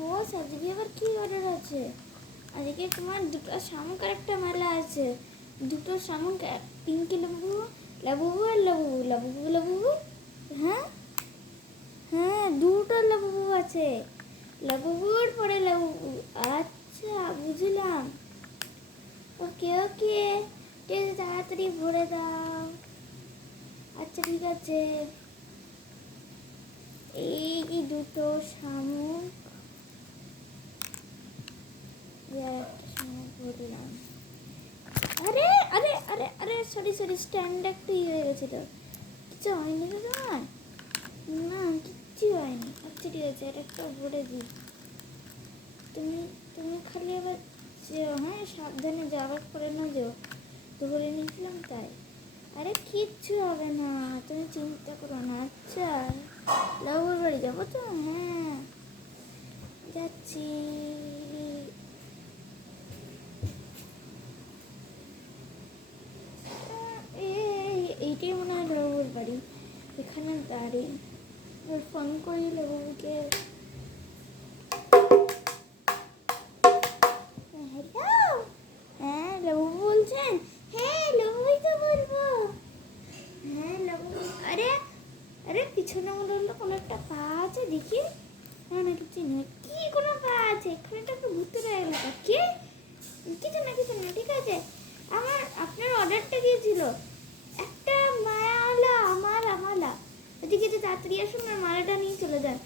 বস, আজকে আবার কি অর্ডার আছে? আজকে তোমার দুটো শামুক আর একটা মালা আছে। দুটো শামুক, পিঙ্কি লাবু, লাবুবু আর লাবুবু, লাবুবু লাবুবু। হ্যাঁ হ্যাঁ, দুটো লাবুবু আছে। লাবুবুর পরে লাবুবু। আচ্ছা, বুঝলাম। ওকে ওকে, ঠিক আছে, তাড়াতাড়ি ভরে দাও। আচ্ছা ঠিক আছে, এই দুটো শামুক, একটা শামুক ভরলাম। আরে আরে আরে আরে, সরি সরি, স্ট্যান্ড একটু হয়ে গেছিল। কিছু হয়নি তো তোমার? না, কিচ্ছু হয়নি। আচ্ছা ঠিক আছে, এটা একটা ভরে দিই। তুমি তুমি খালি আবার যেও, হ্যাঁ, সাবধানে যাওয়ার পরে না যেও, ধরে নিয়েছিলাম তাই। আরে কিচ্ছু হবে না, তুমি চিন্তা করো না। আচ্ছা, লাবুর বাড়ি যাবো তো? হ্যাঁ যাচ্ছি। এইটাই মনে হয় লাবুর বাড়ি। এখানে দাঁড়িয়ে ফোন করি লাবুকে। হ্যালো, হ্যাঁ লাবু বলছেন? হ্যাঁ লাবুই তো বলবো। হ্যাঁ লাবু, আরে আরে পিছনে মনে হলো কোনো একটা পা আছে, দেখি। না না, কিছু নেই। কি কোনো পা আছে? এখানে একটা ভূতের এলাকা। কি? কিছু না কিছু না, ঠিক আছে। আপনার অর্ডারটা দিয়েছিল একটা মায়াওয়ালা, মালা। ওদিকে যে তাড়াতাড়ি আসুন আর মালাটা নিয়ে চলে যান।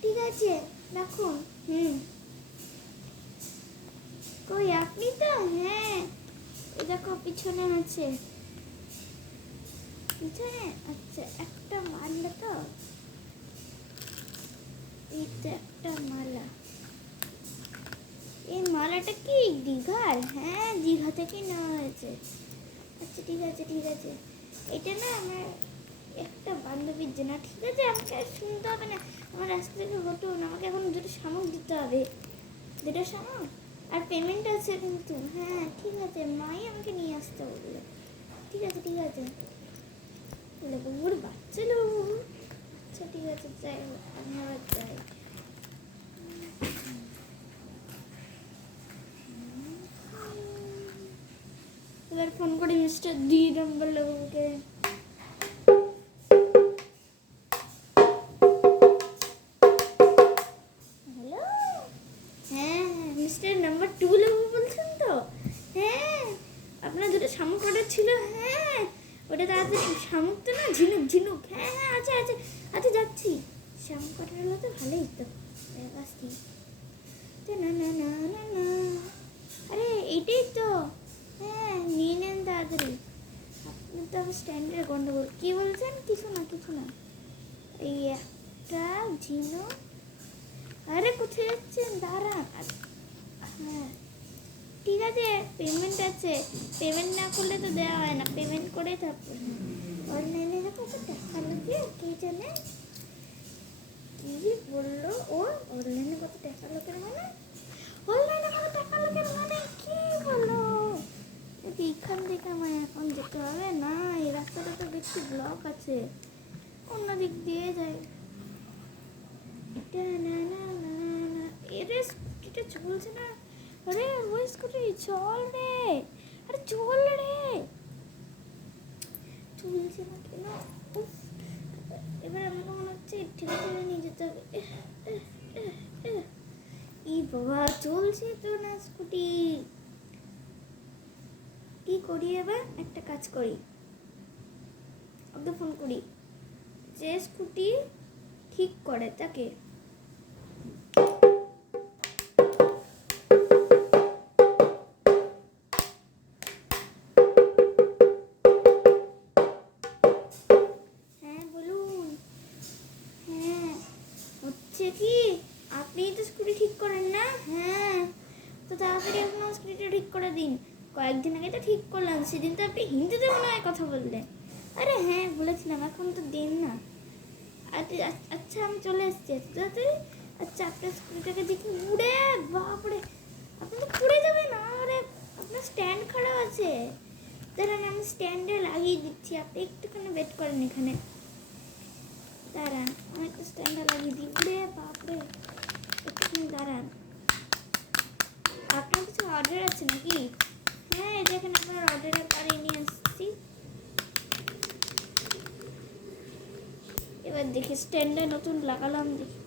ঠিক আছে, রাখুন। কই আপনি তো? হ্যাঁ, এই দেখো পিছনে আছে। পিছনে? আচ্ছা, একটা মালা তো, এই তো একটা মালা। এই মালাটা কি দীঘার? হ্যাঁ, দীঘা থেকে নেওয়া হয়েছে। আচ্ছা ঠিক আছে ঠিক আছে, এটা না আমার একটা বান্ধবীর জন্য। ঠিক আছে, আমাকে আর শুনতে হবে না, আমার রাস্তা থেকে হটুন। আমাকে এখন দুটো শামুক দিতে হবে, দুটো শামুক আর পেমেন্ট আছে কিন্তু। হ্যাঁ ঠিক আছে, মাই আমাকে নিয়ে আসতে বললো। ঠিক আছে ঠিক আছে, বাবুর বাচ্চা বাবু। আচ্ছা ঠিক আছে, যাই হোক, আমি আবার যাই। এবার ফোন করি মিস্টার 2 নম্বর বাবুকে। হ্যালো, হ্যাঁ মিস্টার নাম্বার 2 বাবু বলছেন তো? হ্যাঁ, আপনার দুটো শামুক অর্ডার ছিল। হ্যাঁ, ওটা তাড়াতাড়ি। শামুক তো না, ঝিনুক ঝিনুক। হ্যাঁ হ্যাঁ, আচ্ছা আচ্ছা আচ্ছা, যাচ্ছি। শামুক অর্ডার হলো তো ভালোই তো, আসছি। না না না না না, আরে এইটাই তো। হ্যাঁ, নিয়ে নেন তাড়াতাড়ি। আপনার তো আবার স্ট্যান্ডার্ড গন্ডগোল। কী বলছেন? কিছু না কিছু না, এই একটা ঝিনুক। আরে কোথায় যাচ্ছেন? দাঁড়ান। হ্যাঁ ঠিক আছে, পেমেন্ট আছে। পেমেন্ট না করলে তো দেওয়া হয় না, পেমেন্ট করেই তারপর। অনলাইনে কত টাকা লাগে কে জানে? কি বললো ও? অনলাইনে কত টাকা লোকের মানে? অনলাইনে কত টাকা লোকের মানে কি বললো? এইখান থেকে আমায় এখন যেতে হবে না, এই রাস্তাটা তো দেখছি ব্লক আছে, অন্য দিক দিয়ে যাই। না না না না, এরে স্কুটিটা চলছে না। আরে ওই স্কুটি, চল রে, আরে চল রে। চলছে না কেন? উফ, এবার আমাকে মনে হচ্ছে ঠেলে ঠেলে নিয়ে যেতে হবে। ই বাবা, চলছে তো না স্কুটি। কি করি এবার? একটা কাজ করি, ওকে ফোন করি। যে স্কুটি ঠিক করে তাকে। হ্যাঁ বলুন। হ্যাঁ, হচ্ছে কি, আপনিই তো স্কুটি ঠিক করেন না? হ্যাঁ, তো তাড়াতাড়ি আপনার স্কুটিটা ঠিক করে দিন। কয়েকদিন আগে তো ঠিক করলাম, সেদিন তো আপনি হিন্দিতে মনে হয় কথা বললেন। আরে হ্যাঁ বলেছিলাম, এখন তো দিন না। আচ্ছা আমি চলে এসেছি তাড়াতাড়ি। আচ্ছা, আপনার স্কুটিটাকে দেখি। উড়ে বাপরে, আপনি তো পড়ে যাবেন। আরে আপনার স্ট্যান্ড খারাপ আছে, দাঁড়ান আমি স্ট্যান্ডে লাগিয়ে দিচ্ছি, আপনি একটুখানি ওয়েট করেন এখানে। দাঁড়ান, আমি একটা স্ট্যান্ডে লাগিয়ে দিই। উড়ে বাপরে, একটুখানি স্ট্যান্ডে নতুন লাগালাম, দেখি।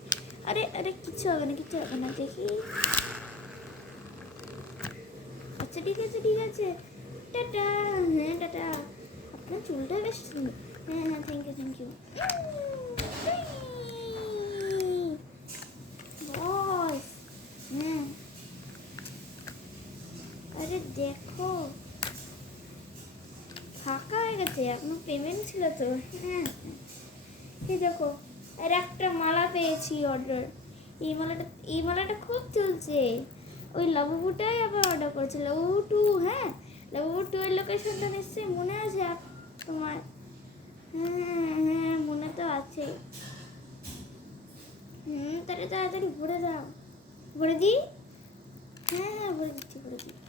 আরে আরে কিচ্ছু হবে না, কিচ্ছু হবে না, দেখি। আচ্ছা ঠিক আছে, ঠিক আছে, টাটা। হ্যাঁ টাটা। আপনার চুলটা বেশ সুন্দর। হ্যাঁ হ্যাঁ, থ্যাংক ইউ, থ্যাংক ইউ। বস। হ্যাঁ। আরে দেখো, ফাঁকা হয়ে গেছে, আপনার পেমেন্ট ছিল তো। হ্যাঁ, এই দেখো, আর একটা মালা পেয়েছি অর্ডার। এই মালাটা খুব চলছে। ওই লাবুবুটাই আবার অর্ডার করেছে, লাবুবু 2। হ্যাঁ, লাবুবু 2 এর লোকেশনটা নিশ্চয়ই মনে আছে তোমার। হ্যাঁ হ্যাঁ, মনে তো আছে। তাড়াতাড়ি ভরে দাও। ভরে দিই? হ্যাঁ হ্যাঁ, ভরে দিচ্ছি, ভরে দিচ্ছি।